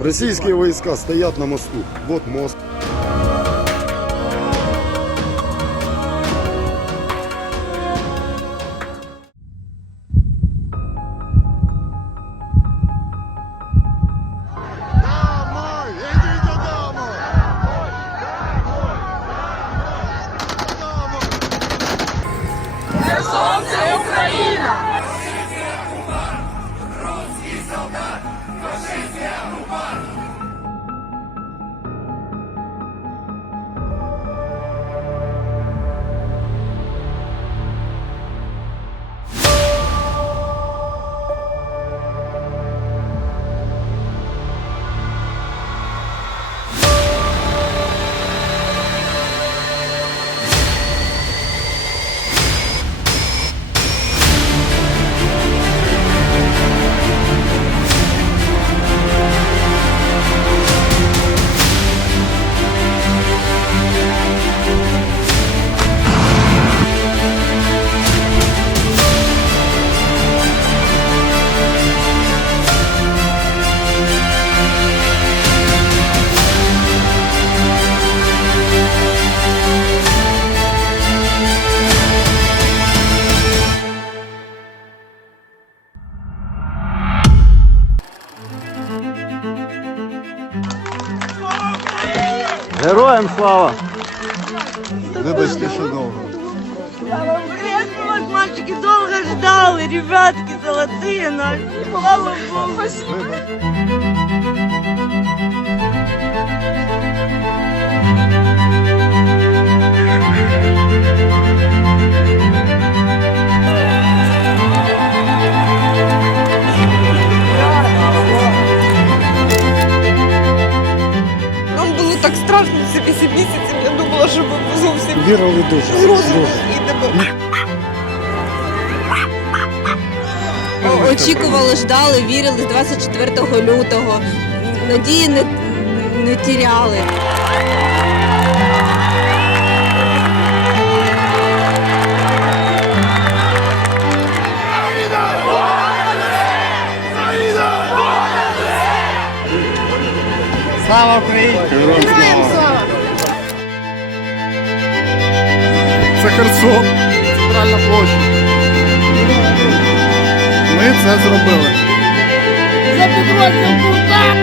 Российские войска стоят на мосту. Вот мост. Домой! Идите Героям слава! Вибачте, що довго. Вас мальчики долго ждали, ребятки золотые наші, Слава Богу. Так страшно ці 8 місяців. Я думала, що ми зовсім Вірили дуже. з розуму їдемо. Очікували, ждали, вірили 24 лютого. Надії не, не тіряли. Слава Україні! Херсон, центральна площа. Ми це зробили. За підрозділ курта!